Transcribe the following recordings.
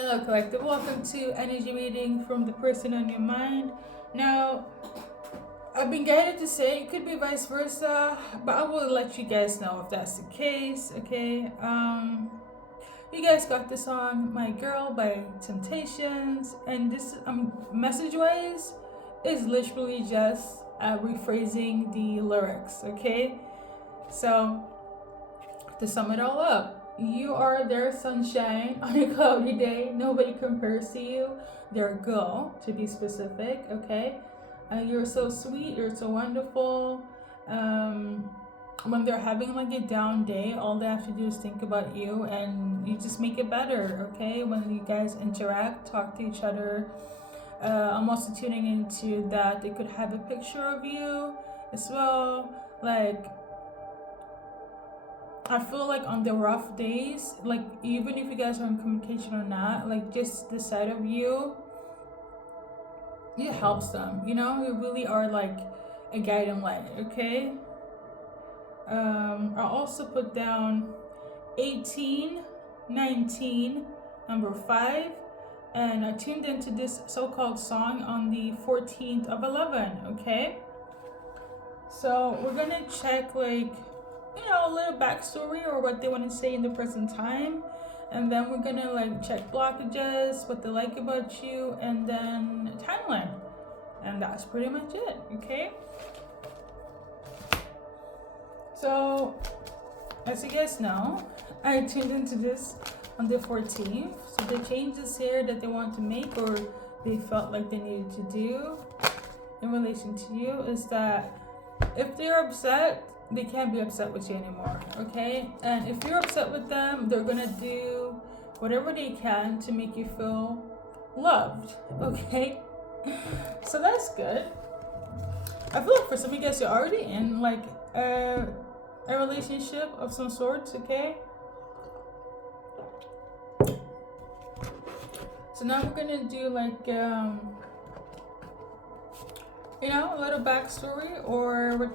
Hello, collective. Welcome to energy reading from the person on your mind. Now, I've been guided to say it could be vice versa, but I will let you guys know if that's the case. Okay. You guys got the song "My Girl" by Temptations, and this message-wise is literally just rephrasing the lyrics. Okay. So to sum it all up, you are their sunshine on a cloudy day. Nobody compares to you. Their girl, to be specific, okay? You're so sweet. You're so wonderful. When they're having like a down day, all they have to do is think about you and you just make it better, okay? When you guys interact, talk to each other. I'm also tuning into that they could have a picture of you as well. Like, I feel like on the rough days, like even if you guys are in communication or not, like just the sight of you, it helps them. You know, you really are like a guiding light. Okay. I also put down 18, 19, number 5, and I tuned into this so-called song on the 14th of 11. Okay. So we're gonna check like, a little backstory or what they want to say in the present time, and then we're gonna like check blockages, what they like about you, and then timeline, and that's pretty much it. Okay, so as you guys know, I tuned into this on the 14th. So the changes here that they want to make or they felt like they needed to do in relation to you is that if they're upset, they can't be upset with you anymore, okay? And if you're upset with them, they're gonna do whatever they can to make you feel loved, okay? So that's good. I feel like for some of you guys, you're already in like a relationship of some sorts, okay? So now we're gonna do like a little backstory, or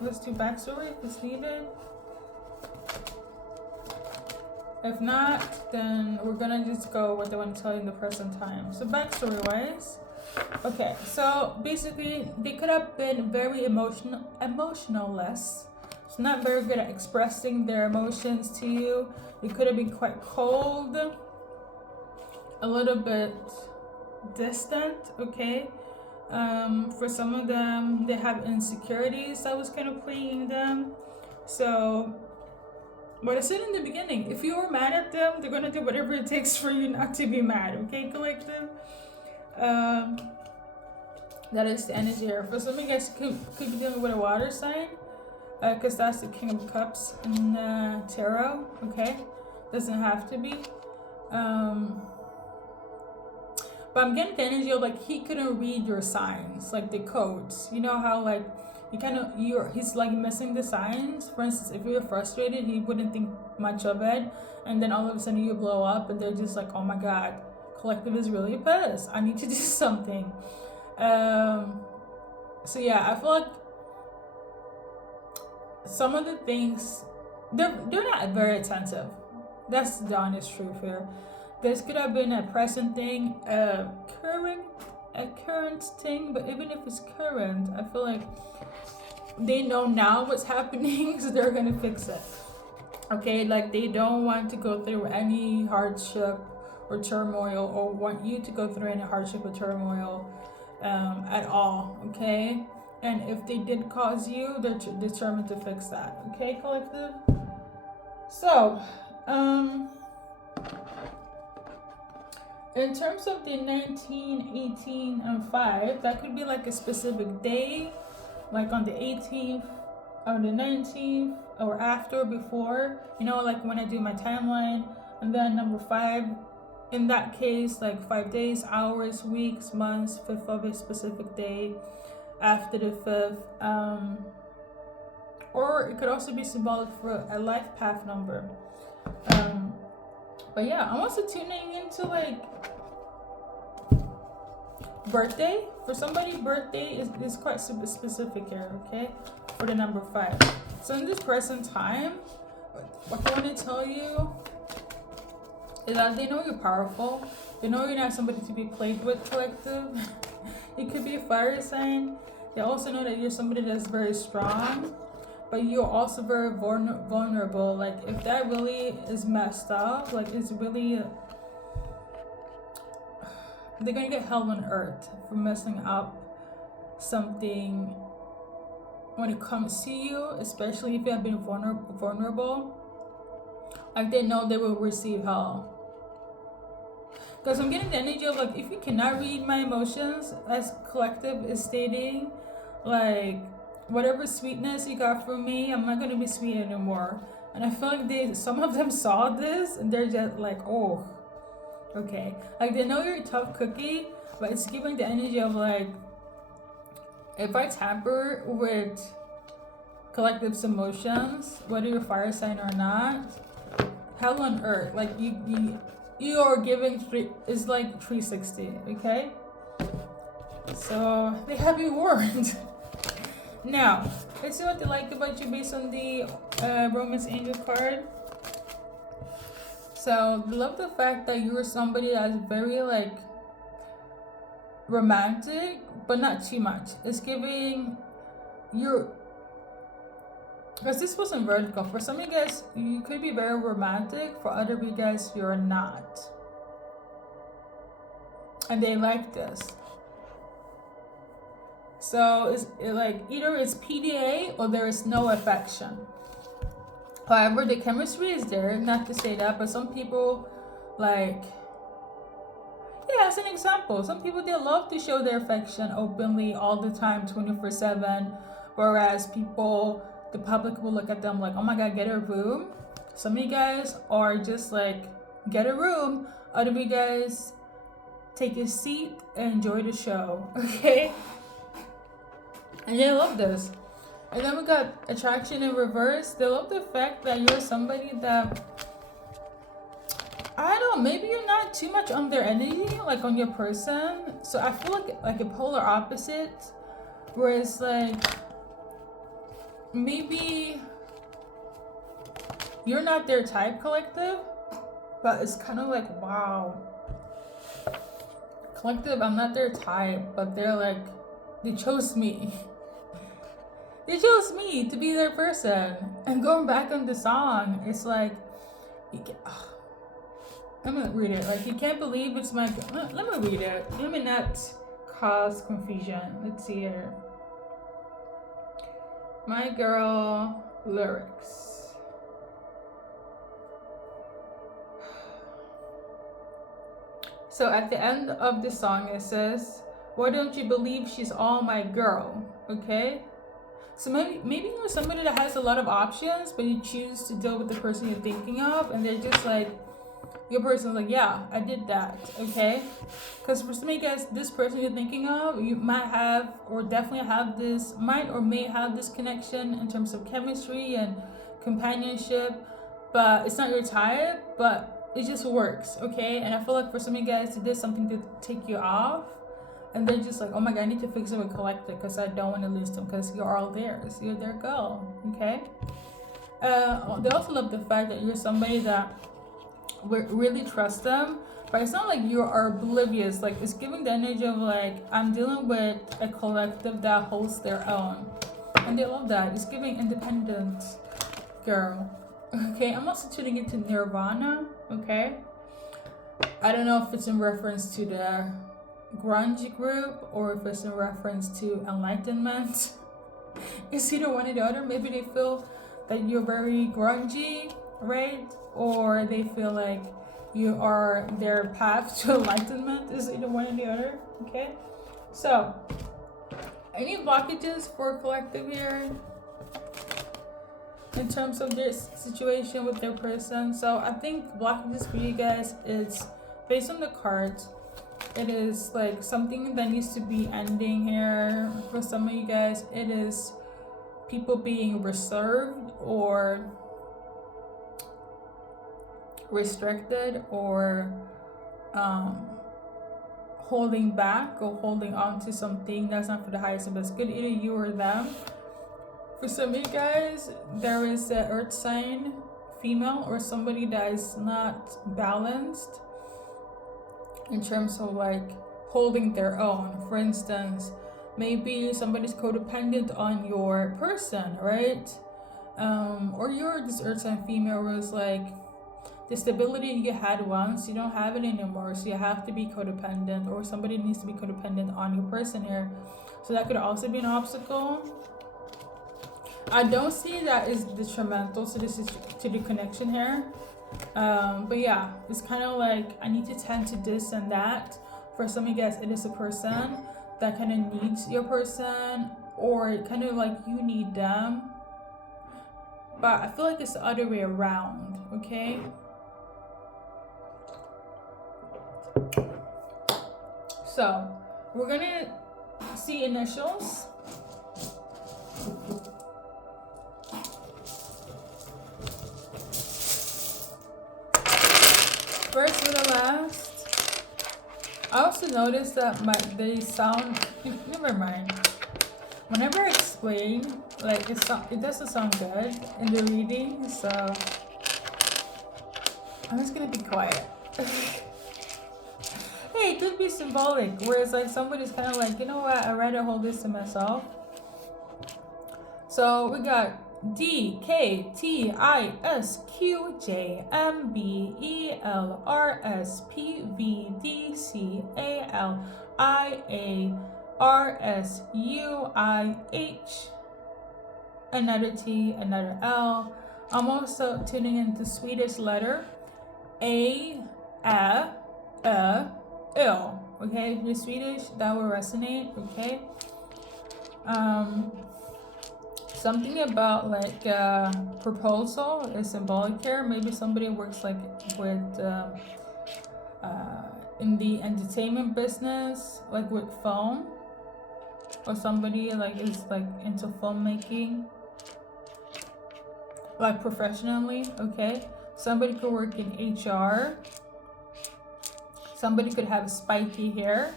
let's do backstory if it's needed. If not, then we're gonna just go what they want to tell you in the present time. So backstory wise, okay, so basically they could have been very emotionless. So not very good at expressing their emotions to you. They could have been quite cold, a little bit distant, okay? For some of them, they have insecurities that was kind of plaguing them. So, what I said in the beginning, if you were mad at them, they're gonna do whatever it takes for you not to be mad, okay, collective? That is the energy here. For some of you guys, could be dealing with a water sign, because that's the King of Cups in tarot, okay? Doesn't have to be. But I'm getting the energy of like he couldn't read your signs, like the codes. You know how like he's like missing the signs. For instance, if you're frustrated, he wouldn't think much of it, and then all of a sudden you blow up, and they're just like, oh my god, collective is really pissed. I need to do something. So yeah, I feel like some of the things they're not very attentive. That's the honest truth here. This could have been a present thing, a current thing, but even if it's current, I feel like they know now what's happening, so they're gonna fix it. Okay, like they don't want to go through any hardship or turmoil, or want you to go through any hardship or turmoil at all. Okay, and if they did cause you, they're determined to fix that. Okay, collective. So, in terms of the 19, 18, and 5, that could be like a specific day, like on the 18th or the 19th, or after, before, like when I do my timeline. And then number 5, in that case, like 5 days, hours, weeks, months, 5th of a specific day, after the 5th. Or it could also be symbolic for a life path number. But yeah, I'm also tuning into like birthday. For somebody, birthday is quite specific here, okay? For the number 5. So in this present time, what I want to tell you is that they know you're powerful. They know you're not somebody to be played with, collective. You could be a fire sign. They also know that you're somebody that's very strong, but you're also very vulnerable. Like, if that really is messed up, like, it's really, they're gonna get hell on earth for messing up something when it comes to you, especially if you have been vulnerable. Like, they know they will receive hell. Because I'm getting the energy of, like, if you cannot read my emotions, as collective is stating, like, whatever sweetness you got from me, I'm not going to be sweet anymore. And I feel like some of them saw this and they're just like, oh, okay. Like, they know you're a tough cookie, but it's giving the energy of, like, if I tamper with collective's emotions, whether you're fire sign or not, hell on earth. Like, you are giving is like 360, okay? So they have you warned. Now, let's see what they like about you based on the Romance Angel card. So they love the fact that you're somebody that's very, like, romantic, but not too much. It's giving because this wasn't vertical. For some of you guys, you could be very romantic. For other of you guys, you're not. And they like this. So it's like either it's PDA or there is no affection. However, the chemistry is there. Not to say that, but some people, like, yeah, as an example, some people, they love to show their affection openly all the time, 24/7. Whereas the public will look at them like, oh my god, get a room. Some of you guys are just like, get a room. Other of you guys, take a seat and enjoy the show, okay? And they love this. And then we got attraction in reverse. They love the fact that you're somebody that, I don't know, maybe you're not too much on their energy, like on your person. So I feel like a polar opposite, where it's like, maybe you're not their type, collective, but it's kind of like, wow, collective, I'm not their type, but they're like, they chose me. They chose me to be their person. And going back on the song, it's like, I'm gonna read it. Like, you can't believe it's my. Let me read it. Let me not cause confusion. Let's see here. My girl lyrics. So at the end of the song, it says, "Why don't you believe she's all my girl?" Okay. So maybe you're somebody that has a lot of options, but you choose to deal with the person you're thinking of, and they're just like, your person's like, yeah, I did that, okay? Because for some of you guys, this person you're thinking of, you might have, or definitely have this, might or may have this connection in terms of chemistry and companionship, but it's not your type, but it just works, okay? And I feel like for some of you guys, it did something to take you off, and they're just like, oh my god, I need to fix it with collective because I don't want to lose them because you're all theirs. You're their girl, okay? They also love the fact that you're somebody that really trust them, but it's not like you are oblivious. Like, it's giving the energy of like, I'm dealing with a collective that holds their own, and they love that. It's giving independent girl, okay? I'm also tuning into Nirvana, okay? I don't know if it's in reference to the grunge group or if it's in reference to enlightenment. It's either one or the other. Maybe they feel that you're very grungy, right? Or they feel like you are their path to enlightenment. Is either one or the other, okay? So, any blockages for collective here in terms of their situation with their person? So I think blockages for you guys is based on the cards. It is like something that needs to be ending here. For some of you guys, it is people being reserved or restricted or holding back or holding on to something that's not for the highest and best good, either you or them. For some of you guys, there is an earth sign female or somebody that is not balanced in terms of like holding their own. For instance, maybe somebody's codependent on your person, right? Or you're this earth sign female was like the stability you had once, you don't have it anymore, so you have to be codependent, or somebody needs to be codependent on your person here. So that could also be an obstacle. I don't see that is detrimental to this, to the connection here. But yeah, it's kind of like I need to tend to this and that. For some of you guys, it is a person that kind of needs your person, or kind of like you need them. But I feel like it's the other way around, okay? So we're gonna see initials. First with the last. I also noticed that they sound, never mind. Whenever I explain, like it doesn't sound good in the reading, so I'm just gonna be quiet. Hey, it could be symbolic, whereas like somebody's kind of like, you know what, I'd rather hold this to myself. So we got D K T I S Q J M B E L R S P V D C A L I A R S U I H. Another T, another L. I'm also tuning into Swedish letter A, L. Okay, if you're Swedish, that will resonate. Okay. Something about like proposal is symbolic here. Maybe somebody works like with in the entertainment business, like with film, or somebody like is like into filmmaking, like professionally. Okay, somebody could work in HR. Somebody could have spiky hair.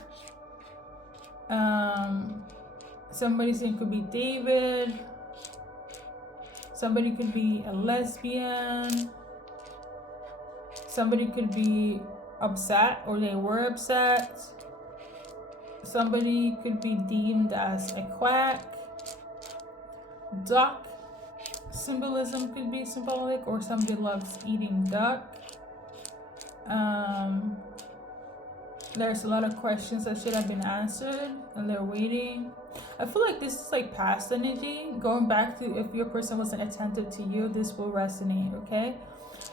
Somebody's name could be David. Somebody could be a lesbian. Somebody could be upset, or they were upset. Somebody could be deemed as a quack. Duck symbolism could be symbolic, or somebody loves eating duck. There's a lot of questions that should have been answered and they're waiting. I feel like this is like past energy. Going back to if your person wasn't attentive to you, this will resonate, okay?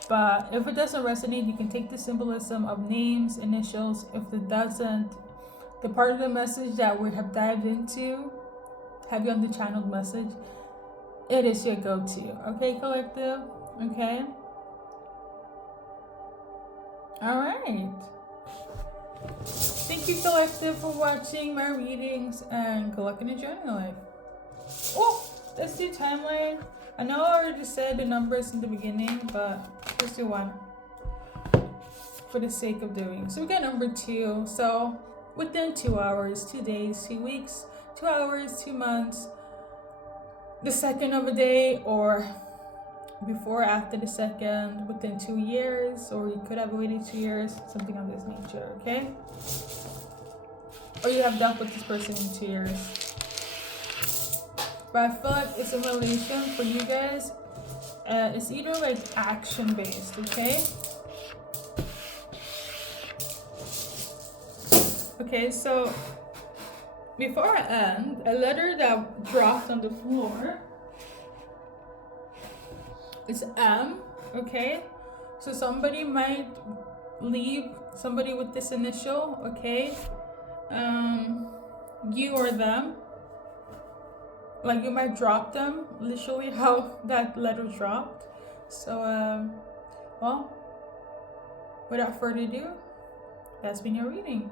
But if it doesn't resonate, you can take the symbolism of names, initials. If it doesn't, the part of the message that we have dived into, have you on the channeled message, it is your go-to, okay, collective? Okay? All right. Thank you, collective, for watching my readings, and good luck in your journey life. Oh, let's do timeline. I know I already said the numbers in the beginning, but let's do one for the sake of doing. So we got number 2. So within 2 hours, 2 days, 2 weeks, 2 hours, 2 months, the second of a day, or before, after the second, within 2 years, or you could have waited 2 years, something of this nature, okay? Or you have dealt with this person in 2 years. But I feel like it's a relation for you guys. It's either like action based, okay? Okay, so before I end, a letter that dropped on the floor. It's M, okay? So somebody might leave somebody with this initial, okay? You or them. Like you might drop them, literally how that letter dropped. So, well, without further ado, that's been your reading.